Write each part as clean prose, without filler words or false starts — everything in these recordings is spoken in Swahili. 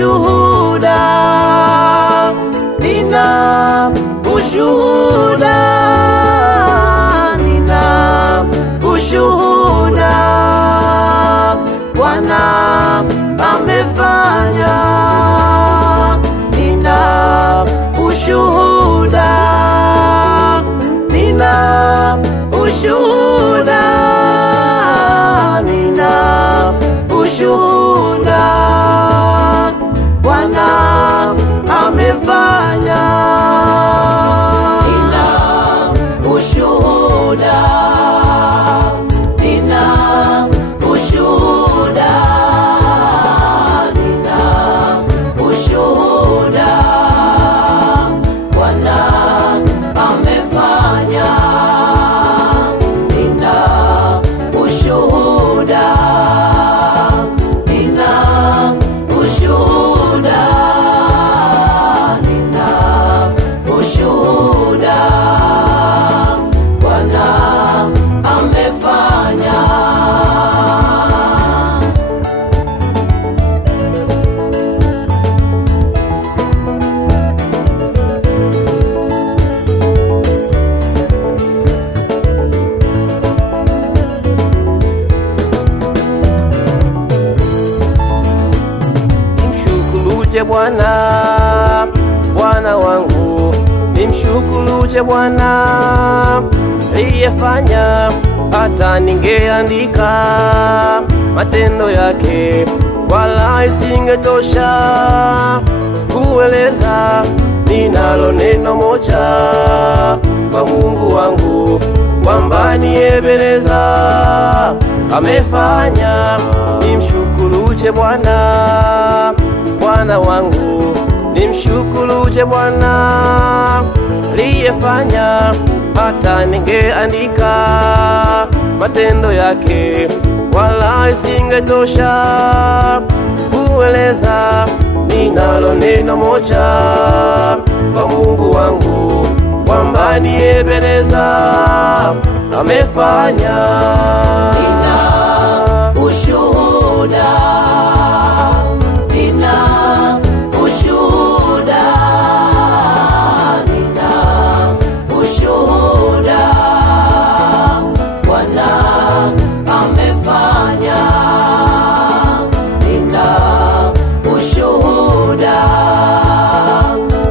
ushuhuda, nina ushuhuda, nina ushuhuda, Bwana amefanya. Nina ushuhuda, nina ushuhuda, nina ushuhuda, Bwana amefanya. Nina ushuhuda, nina ushuhuda, nina ushuhuda, Bwana amefanya. Nina ushuhuda, nina ushuhuda, nina ushuhuda, Bwana amefanya. Nimshukuruje Bwana, Bwana wangu, nimshukuruje Bwana aliyefanya hata ningeandika matendo yake, wala isingetosha kueleza. Ninalo neno moja kwa Mungu wangu, kwamba ni Ebeneza amefanya. Nimshukuruje Bwana, Bwana wangu, nimshukuruje Bwana aliyefanya hata ningeandika matendo yake, wala isingetosha kueleza. Ninalo neno moja kwa Mungu wangu, kwamba ni Ebeneza amefanya. Nina ushuhuda, nina ushuhuda, nina ushuhuda, Bwana amefanya. Nina ushuhuda,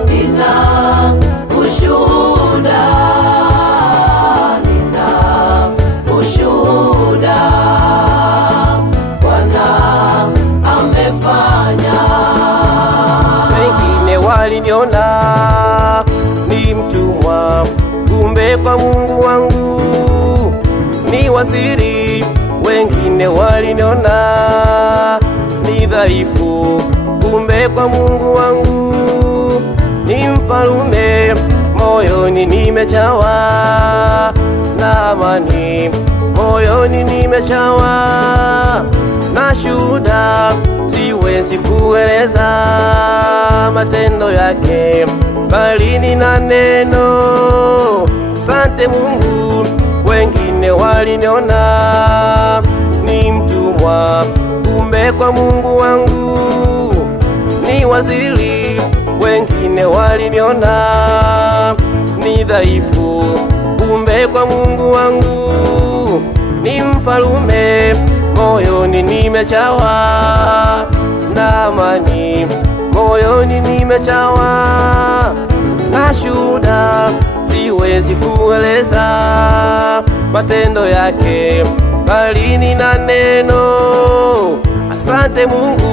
nina ushuhuda, nina ushuhuda, Bwana amefanya. Wengine waliniona ni mtumwa, kumbe kwa Mungu wangu ni waziri. Wengine waliniona ni dhaifu, kumbe kwa Mungu wangu ni mfalume. Moyoni nimejawa na amani, moyoni nimejawa na shuhuda. Siwezi kueleza matendo yake, bali nina neno. Asante Mungu. Wengine waliniona ni mtumwa, kumbe kwa Mungu wangu ni waziri. Wengine waliniona ni dhaifu, kumbe kwa Mungu wangu ni mfalume. Moyoni nimejawa na amani, moyoni nimejawa na shuhuda. Siwezi kueleza matendo yake, bali nina neno. Asante Mungu.